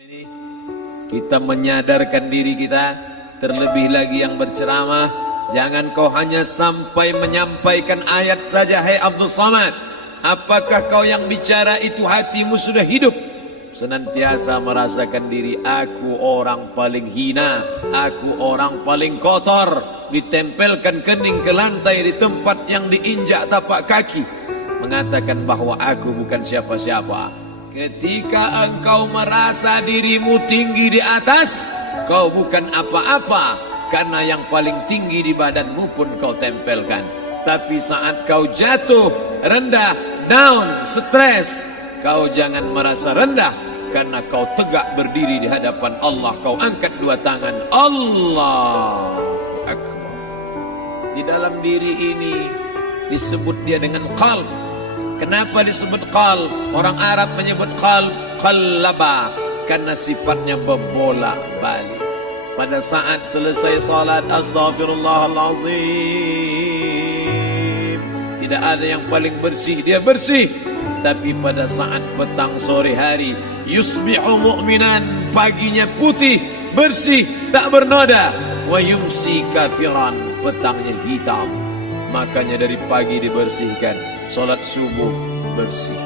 Ini kita menyadarkan diri kita, terlebih lagi yang berceramah, jangan kau hanya sampai menyampaikan ayat saja. Hai Abdul Samad, apakah kau yang bicara itu hatimu sudah hidup? Senantiasa merasakan diri, aku orang paling hina, aku orang paling kotor, ditempelkan kening ke lantai di tempat yang diinjak tapak kaki, mengatakan bahwa aku bukan siapa-siapa. Ketika engkau merasa dirimu tinggi di atas, kau bukan apa-apa, karena yang paling tinggi di badanmu pun kau tempelkan. Tapi saat kau jatuh, rendah, down, stres, kau jangan merasa rendah, karena kau tegak berdiri di hadapan Allah. Kau angkat dua tangan, Allah Akbar. Di dalam diri ini disebut dia dengan qalb. Kenapa disebut qalb? Orang Arab menyebut qalb qallaba, karena sifatnya berbolak-balik. Pada saat selesai salat, astaghfirullahalazim, tidak ada yang paling bersih, dia bersih. Tapi pada saat petang sore hari, yusbihu mu'minan, paginya putih, bersih, tak bernoda. Wa yumsi kafiran, petangnya hitam. Makanya dari pagi dibersihkan. Solat subuh bersih,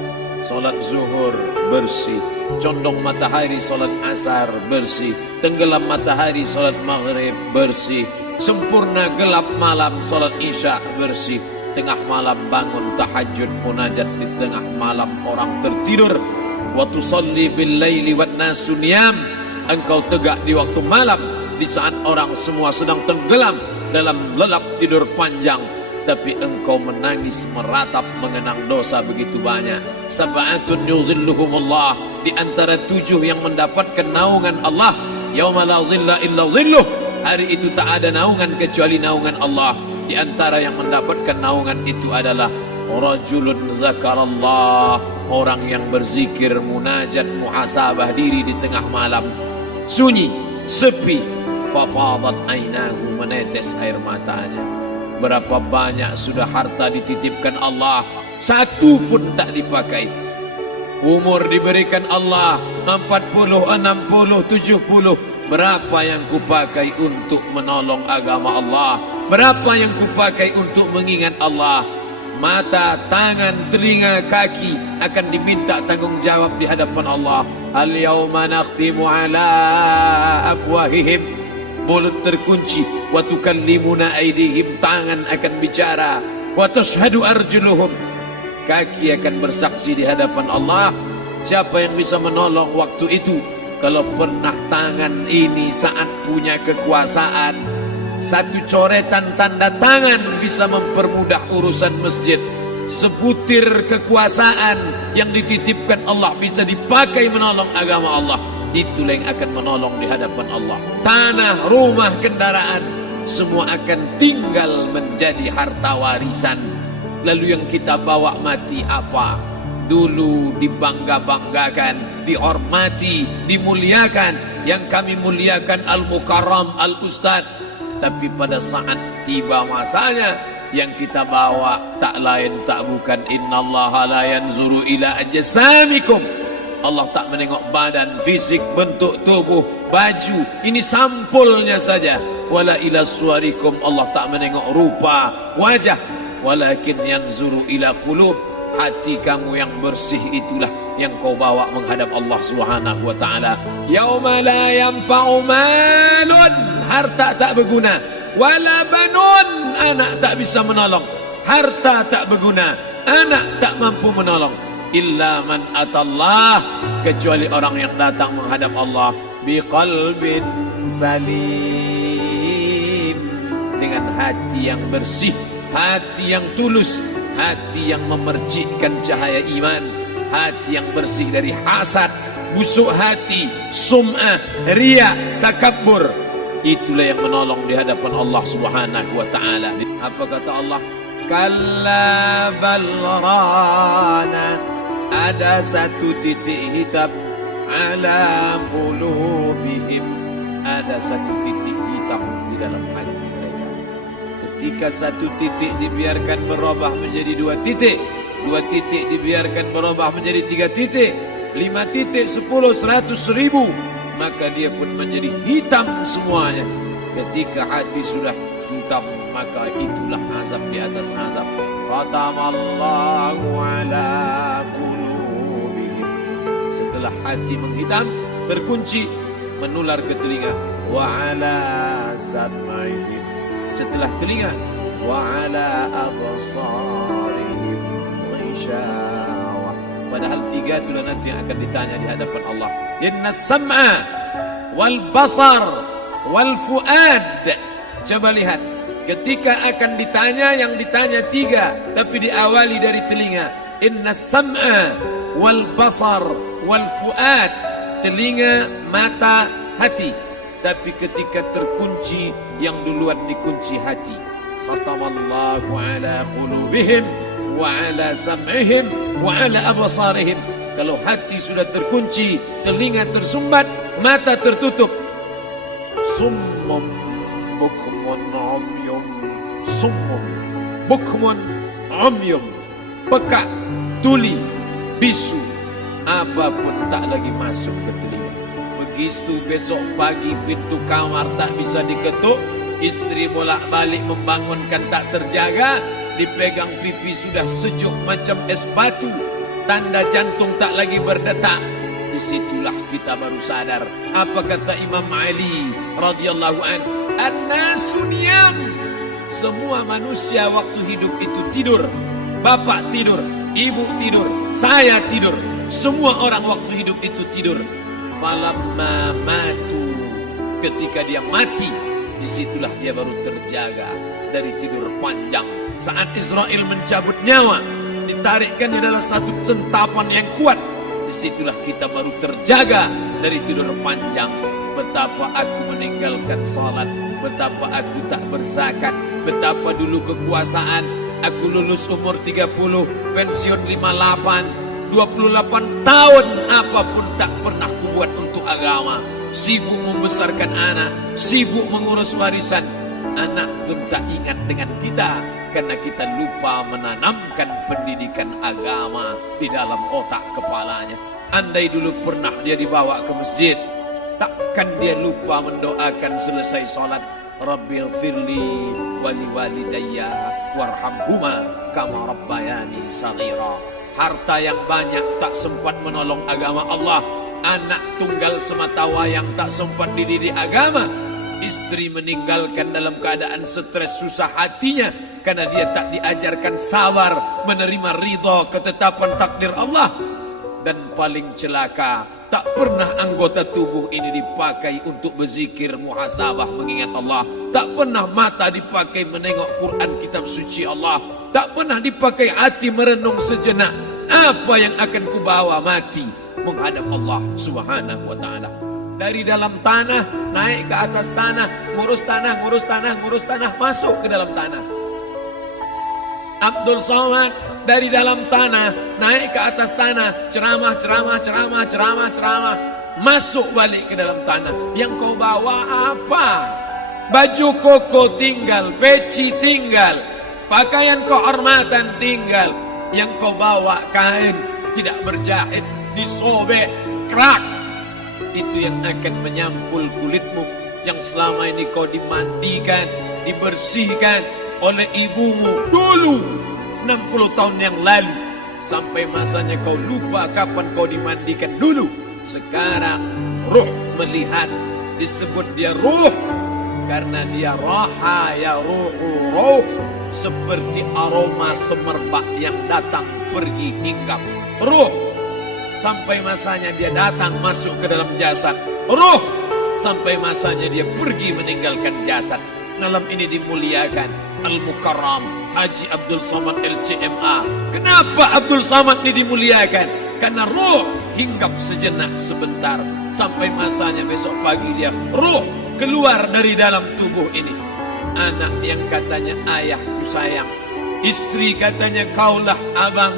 solat zuhur bersih, condong matahari solat asar bersih, tenggelam matahari solat maghrib bersih, sempurna gelap malam solat isya bersih, tengah malam bangun tahajud munajat di tengah malam orang tertidur. Wa tusalli bil laili wan nasu niyam, engkau tegak di waktu malam di saat orang semua sedang tenggelam dalam lelap tidur panjang, tapi engkau menangis meratap mengenang dosa begitu banyak. Sab'atun yuzilluhumullah, di antara 7 yang mendapatkan naungan Allah. Yauma la zilla illa zilluh, hari itu tak ada naungan kecuali naungan Allah. Di antara yang mendapatkan naungan itu adalah rajulun zakarallah, orang yang berzikir, munajat, muhasabah diri di tengah malam, sunyi, sepi, fafadat ainahu, menetes air matanya. Berapa banyak sudah harta dititipkan Allah, satu pun tak dipakai. Umur diberikan Allah 40, 60, 70. Berapa yang kupakai untuk menolong agama Allah? Berapa yang kupakai untuk mengingat Allah? Mata, tangan, telinga, kaki akan diminta tanggung jawab di hadapan Allah. Al-yawma nakhtimu ala afwahihim, mulut terkunci, wa tukallimuna aydihim, tangan akan bicara, wa tashhadu arjuluhum, kaki akan bersaksi di hadapan Allah. Siapa yang bisa menolong waktu itu? Kalau pernah tangan ini saat punya kekuasaan, satu coretan tanda tangan bisa mempermudah urusan masjid. Sebutir kekuasaan yang dititipkan Allah bisa dipakai menolong agama Allah. Itulah yang akan menolong di hadapan Allah. Tanah, rumah, kendaraan, semua akan tinggal menjadi harta warisan. Lalu yang kita bawa mati apa? Dulu dibangga-banggakan, dihormati, dimuliakan. Yang kami muliakan Al-Mukarram, Al-Ustad. Tapi pada saat tiba masanya, yang kita bawa tak lain tak bukan innallaha la yanzuru ila ajsamikum. Allah tak menengok badan, fisik, bentuk tubuh, baju. Ini sampulnya saja. Wala ila suwarikum, Allah tak menengok rupa, wajah. Walakin yanzuru ila qulub, hati kamu yang bersih itulah yang kau bawa menghadap Allah Subhanahu wa taala. Yauma la yanfa'u malun, harta tak berguna, wala banun, anak tak bisa menolong. Harta tak berguna, anak tak mampu menolong. Illa man atallah, kecuali orang yang datang menghadap Allah biqalbin salim, dengan hati yang bersih, hati yang tulus, hati yang memercikkan cahaya iman, hati yang bersih dari hasad, busuk hati, sum'ah, riya, takabbur. Itulah yang menolong di hadapan Allah Subhanahu wa taala. Apa kata Allah? Kalla bal rana, ada satu titik hitam, ala qulubihim, ada satu titik hitam di dalam hati mereka. Ketika satu titik dibiarkan berubah menjadi 2 titik, 2 titik dibiarkan berubah menjadi 3 titik, 5 titik, 10, 100, 1000, maka dia pun menjadi hitam semuanya. Ketika hati sudah hitam, maka itulah azab di atas azab. Khatamallahu ala qulubihim. Setelah hati menghitam, terkunci, menular ke telinga. Wa ala sam'ihim. Setelah telinga, wa ala absarihim ghishawah. Padahal 3 itulah nanti yang akan ditanya di hadapan Allah. Inna sam'a wal basar wal fuad. Coba lihat, ketika akan ditanya, yang ditanya 3, tapi diawali dari telinga. Inna sam'a wal basar wal fuad. Telinga, mata, hati. Tapi ketika terkunci, yang duluan dikunci hati. Khatamallahu ala qulubihim wa ala sam'ihim wa ala absarihim. Kalau hati sudah terkunci, telinga tersumbat, mata tertutup. Summum bukmun umyum. Summum bukmun umyum. Pekak, tuli, bisu, apapun tak lagi masuk ke telinga. Begitu besok pagi pintu kamar tak bisa diketuk, istri bolak-balik membangunkan tak terjaga, dipegang pipi sudah sejuk macam es batu, tanda jantung tak lagi berdetak. Disitulah kita baru sadar apa kata Imam Ali radhiyallahu anhu, an-nasu niyam. Semua manusia waktu hidup itu tidur. Bapak tidur, ibu tidur, saya tidur. Semua orang waktu hidup itu tidur. Falamma matu, ketika dia mati, disitulah dia baru terjaga dari tidur panjang. Saat Israel mencabut nyawa, ditarikkan adalah satu centapan yang kuat. Disitulah kita baru terjaga dari tidur panjang. Betapa aku meninggalkan salat, betapa aku tak berzakat, betapa dulu kekuasaan. Aku lulus umur 30, pensiun 58, 28 tahun, apapun tak pernah kubuat untuk agama. Sibuk membesarkan anak, sibuk mengurus warisan. Anak pun tak ingat dengan kita, karena kita lupa menanamkan pendidikan agama di dalam otak kepalanya. Andai dulu pernah dia dibawa ke masjid, takkan dia lupa mendoakan selesai sholat, Rabbighfirli wali walidayya warhamhuma kama rabbayani saghira. Harta yang banyak tak sempat menolong agama Allah. Anak tunggal semata wayang tak sempat dididik agama. Istri meninggalkan dalam keadaan stres susah hatinya karena dia tak diajarkan sabar menerima ridha ketetapan takdir Allah. Dan paling celaka, tak pernah anggota tubuh ini dipakai untuk berzikir, muhasabah, mengingat Allah. Tak pernah mata dipakai menengok Quran, kitab suci Allah. Tak pernah dipakai hati merenung sejenak. Apa yang akan kubawa mati menghadap Allah subhanahu wa ta'ala. Dari dalam tanah, naik ke atas tanah, ngurus tanah, ngurus tanah, ngurus tanah, masuk ke dalam tanah. Abdul Somad dari dalam tanah, naik ke atas tanah, ceramah, ceramah, ceramah, ceramah, ceramah, masuk balik ke dalam tanah. Yang kau bawa apa? Baju koko tinggal, peci tinggal, pakaian kehormatan tinggal. Yang kau bawa kain tidak berjahit, disobek, kerak. Itu yang akan menyampul kulitmu yang selama ini kau dimandikan, dibersihkan oleh ibumu dulu 60 tahun yang lalu. Sampai masanya kau lupa kapan kau dimandikan dulu. Sekarang ruh melihat, disebut dia ruh karena dia raha ya ruhu ruh, seperti aroma semerbak yang datang pergi hinggap. Ruh sampai masanya dia datang masuk ke dalam jasad. Ruh sampai masanya dia pergi meninggalkan jasad. Malam ini dimuliakan Al-Mukarram Haji Abdul Somad LCMA. Kenapa Abdul Somad ini dimuliakan? Karena ruh hinggap sejenak sebentar, sampai masanya besok pagi dia ruh keluar dari dalam tubuh ini. Anak yang katanya ayahku sayang, istri katanya kaulah abang,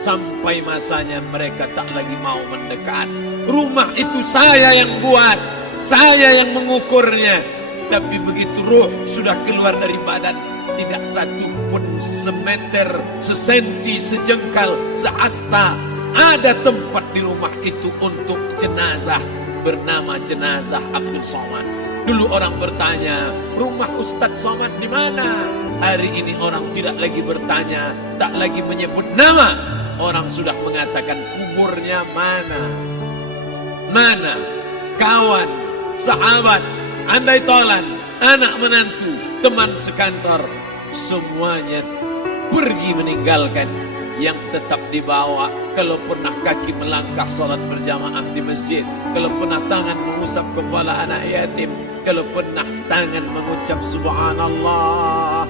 sampai masanya mereka tak lagi mau mendekat. Rumah itu saya yang buat, saya yang mengukurnya. Tapi begitu ruh sudah keluar dari badan, tidak satu pun semeter, sesenti, sejengkal, sehasta ada tempat di rumah itu untuk jenazah bernama jenazah Abdul Somad. Dulu orang bertanya, rumah Ustadz Somad di mana? Hari ini orang tidak lagi bertanya, tak lagi menyebut nama. Orang sudah mengatakan kuburnya mana. Mana kawan, sahabat, andai tolan, anak menantu, teman sekantor, semuanya pergi meninggalkan. Yang tetap dibawa, kalau pernah kaki melangkah salat berjamaah di masjid, kalau pernah tangan mengusap kepala anak yatim, kalau pernah tangan mengucap subhanallah.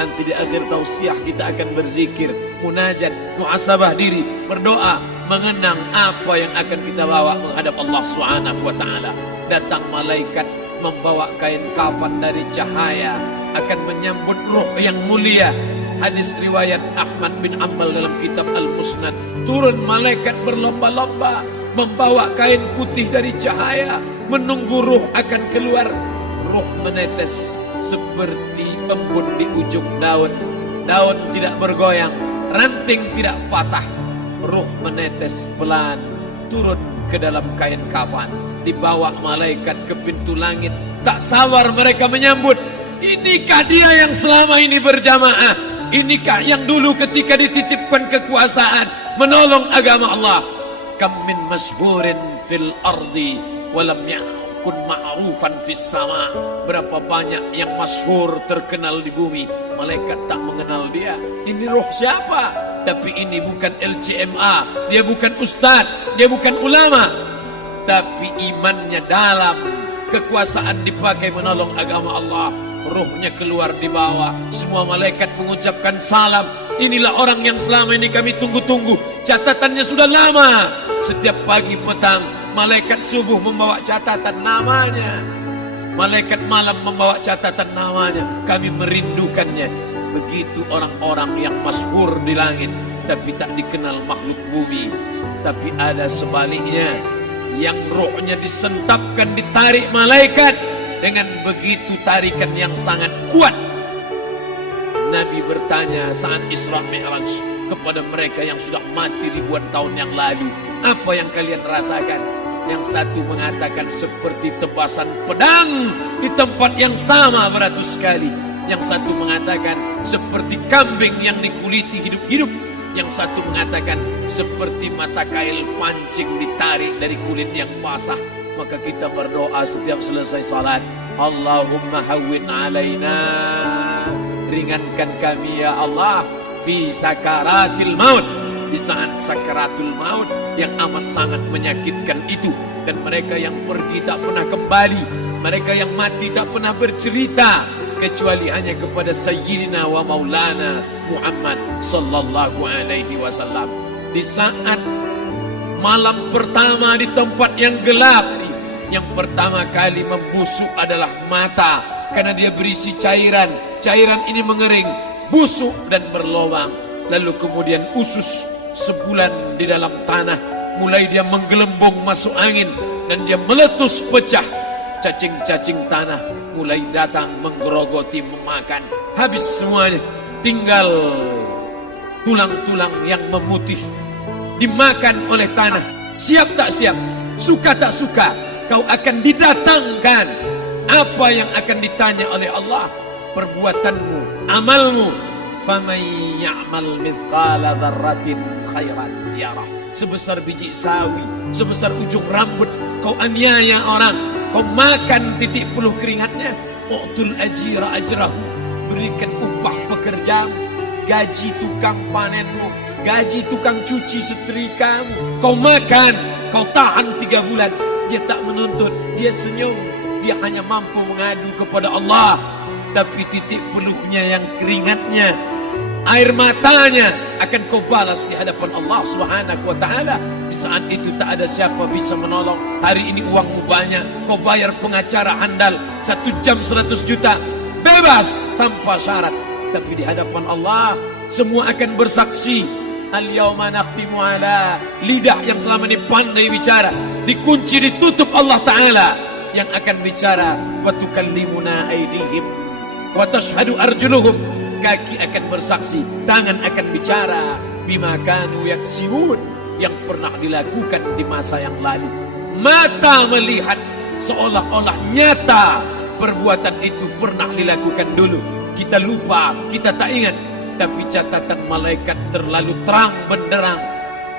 Nanti di akhir tausiah kita akan berzikir, munajat, muhasabah diri, berdoa, mengenang apa yang akan kita bawa menghadap Allah Subhanahu wa taala. Datang malaikat membawa kain kafan dari cahaya, akan menyambut ruh yang mulia. Hadis riwayat Ahmad bin Ambal dalam kitab Al-Musnad, turun malaikat berlomba-lomba membawa kain putih dari cahaya, menunggu ruh akan keluar. Ruh menetes seperti embun di ujung daun. Daun tidak bergoyang, ranting tidak patah. Ruh menetes pelan turun ke dalam kain kafan, dibawa malaikat ke pintu langit. Tak sabar mereka menyambut. Inikah dia yang selama ini berjamaah? Inikah yang dulu ketika dititipkan kekuasaan menolong agama Allah? Kam min masburin fil ardi walam yakun ma'rufan fis sama. Berapa banyak yang masyhur terkenal di bumi, malaikat tak mengenal dia. Ini roh siapa? Tapi ini bukan LCMA, dia bukan ustaz, dia bukan ulama, tapi imannya dalam. Kekuasaan dipakai menolong agama Allah. Ruhnya keluar di bawah. Semua malaikat mengucapkan salam. Inilah orang yang selama ini kami tunggu-tunggu. Catatannya sudah lama. Setiap pagi petang malaikat subuh membawa catatan namanya, malaikat malam membawa catatan namanya. Kami merindukannya. Begitu orang-orang yang masyhur di langit tapi tak dikenal makhluk bumi. Tapi ada sebaliknya, yang rohnya disentapkan, ditarik malaikat dengan begitu tarikan yang sangat kuat. Nabi bertanya saat Isra Mi'raj kepada mereka yang sudah mati ribuan tahun yang lalu, apa yang kalian rasakan? Yang satu mengatakan seperti tebasan pedang di tempat yang sama beratus kali. Yang satu mengatakan seperti kambing yang dikuliti hidup-hidup. Yang satu mengatakan seperti mata kail pancing ditarik dari kulit yang basah. Maka kita berdoa setiap selesai salat, Allahumma hawwin alaina, ringankan kami ya Allah, fi sakaratil maut, di saat sakaratul maut yang amat sangat menyakitkan itu. Dan mereka yang pergi tak pernah kembali, mereka yang mati tak pernah bercerita, kecuali hanya kepada Sayyidina wa Maulana Muhammad sallallahu alaihi wasallam. Di saat malam pertama di tempat yang gelap, yang pertama kali membusuk adalah mata, karena dia berisi cairan. Cairan ini mengering, busuk dan berlubang. Lalu kemudian usus sebulan di dalam tanah, mulai dia menggelembung masuk angin dan dia meletus pecah. Cacing-cacing tanah mulai datang menggerogoti, memakan. Habis semuanya, tinggal tulang-tulang yang memutih dimakan oleh tanah. Siap tak siap, suka tak suka, kau akan didatangkan. Apa yang akan ditanya oleh Allah? Perbuatanmu, amalmu. Faman ya'mal mithqala dzarratin khairan yarah. Sebesar biji sawi, sebesar ujung rambut, kau aniaya orang, kau makan titik peluh keringatnya. U'tul ajira ajrahu, berikan upah pekerjamu, gaji tukang panenmu, gaji tukang cuci setrikamu. Kau makan, kau tahan 3 bulan. Dia tak menuntut, dia senyum. Dia hanya mampu mengadu kepada Allah. Tapi titik peluhnya yang keringatnya, air matanya akan kau balas di hadapan Allah Subhanahu wa ta'ala. Di saat itu tak ada siapa bisa menolong. Hari ini uangmu banyak, kau bayar pengacara handal 1 jam 100 juta, bebas tanpa syarat. Tapi di hadapan Allah semua akan bersaksi. Al-yawma nakhtimu ala, lidah yang selama ini pandai bicara dikunci, ditutup Allah Ta'ala yang akan bicara. Wa tukallimuna aydihim wa tashhadu arjuluhum, kaki akan bersaksi, tangan akan bicara. Bima kanu yaksibun, yang pernah dilakukan di masa yang lalu. Mata melihat seolah-olah nyata perbuatan itu pernah dilakukan dulu. Kita lupa, kita tak ingat, tapi catatan malaikat terlalu terang benderang.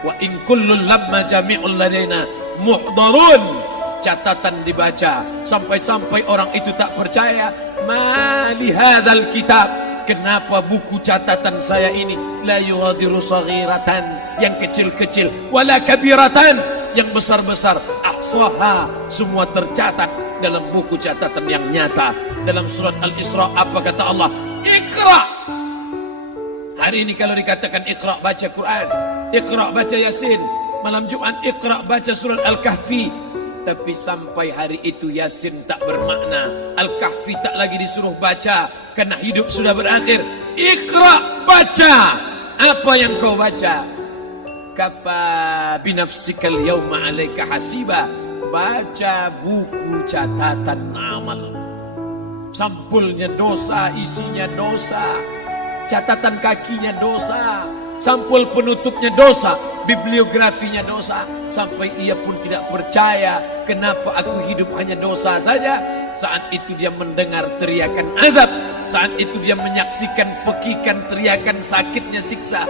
Wa in kullun lamma jami'ul ladaina muhdarun. Catatan dibaca sampai-sampai orang itu tak percaya. Ma li hadzal kitab, kenapa buku catatan saya ini la yughadiru saghiratan, yang kecil-kecil, wala kabiratan, yang besar-besar, ahsaha, semua tercatat dalam buku catatan yang nyata. Dalam surat Al-Isra apa kata Allah? Iqra. Hari ini kalau dikatakan Iqra baca Quran, Iqra baca Yasin, malam Jumat Iqra baca surat Al-Kahfi, tapi sampai hari itu Yasin tak bermakna, Al-Kahfi tak lagi disuruh baca karena hidup sudah berakhir. Iqra, baca. Apa yang kau baca? Kafa binafsikal yawma alaika hasiba. Baca buku catatan amal. Sampulnya dosa, isinya dosa. Catatan kakinya dosa. Sampul penutupnya dosa, bibliografinya dosa. Sampai ia pun tidak percaya, kenapa aku hidup hanya dosa saja. Saat itu dia mendengar teriakan azab. Saat itu dia menyaksikan pekikan teriakan sakitnya siksa.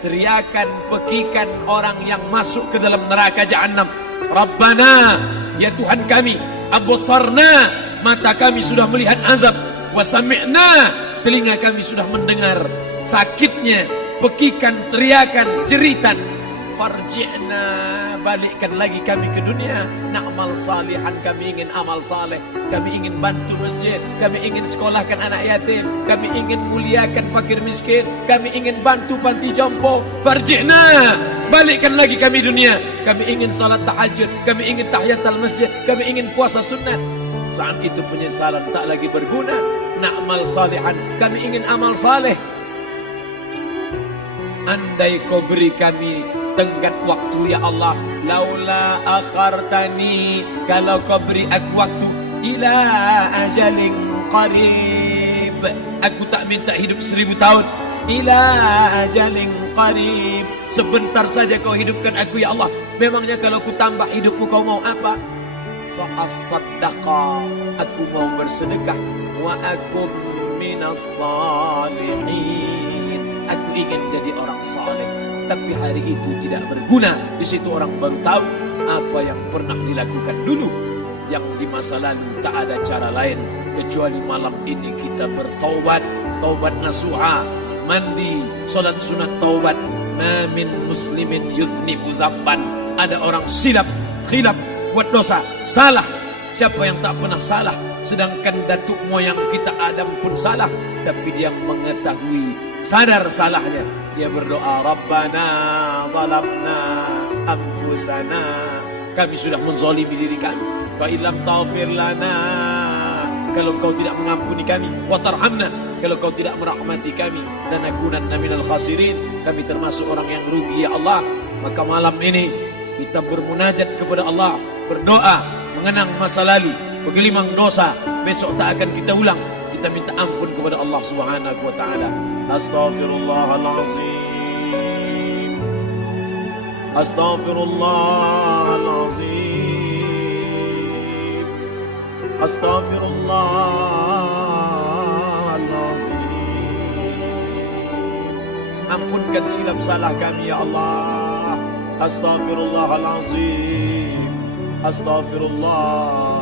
Teriakan pekikan orang yang masuk ke dalam neraka Jahannam. Rabbana, ya Tuhan kami, absarna, mata kami sudah melihat azab. Wa sami'na, telinga kami sudah mendengar sakitnya pekikan, teriakan, jeritan. Farji'na, balikkan lagi kami ke dunia. Na'mal salihan, kami ingin amal saleh. Kami ingin bantu masjid, kami ingin sekolahkan anak yatim, kami ingin muliakan fakir miskin, kami ingin bantu panti jompo. Farji'na, balikkan lagi kami dunia. Kami ingin salat tahajud, kami ingin tahiyatul masjid, kami ingin puasa sunnah. Saat itu penyesalan tak lagi berguna. Na'mal salihan, kami ingin amal saleh. Andai kau beri kami tenggat waktu ya Allah, laula akhartani, kalau kau beri aku waktu, ila ajalin qarib, aku tak minta hidup 1000 tahun, ila ajalin qarib, sebentar saja kau hidupkan aku ya Allah. Memangnya kalau ku tambah hidupmu kau mau apa? Fa asaddaqa, aku mau bersedekah, wa akum minas salihin, aku ingin jadi orang saleh. Tapi hari itu tidak berguna. Di situ orang baru tahu apa yang pernah dilakukan dulu, yang di masa lalu tak ada cara lain kecuali malam ini kita bertaubat, taubat nasuha, mandi, salat sunat taubat. Ma min muslimin yuznibu dzamban, ada orang silap, khilaf, buat dosa, salah. Siapa yang tak pernah salah? Sedangkan datuk moyang kita Adam pun salah, tapi dia mengetahui, sadar salahnya. Dia berdoa, Rabbana zalamna anfusana, kami sudah menzalimi diri kami. Fa illam taghfir lana, kalau kau tidak mengampuni kami, wa tarhamna, kalau kau tidak merahmati kami, lanakunanna minal khasirin, kami termasuk orang yang rugi ya Allah. Maka malam ini kita bermunajat kepada Allah, berdoa, mengenang masa lalu, bergelimang dosa, besok tak akan kita ulang. Kita minta ampun kepada Allah Subhanahu wa taala. Astaghfirullahalazim. Astaghfirullahalazim. Astaghfirullahalazim. Ampunkan silap salah kami ya Allah. Astaghfirullahalazim. Astaghfirullah.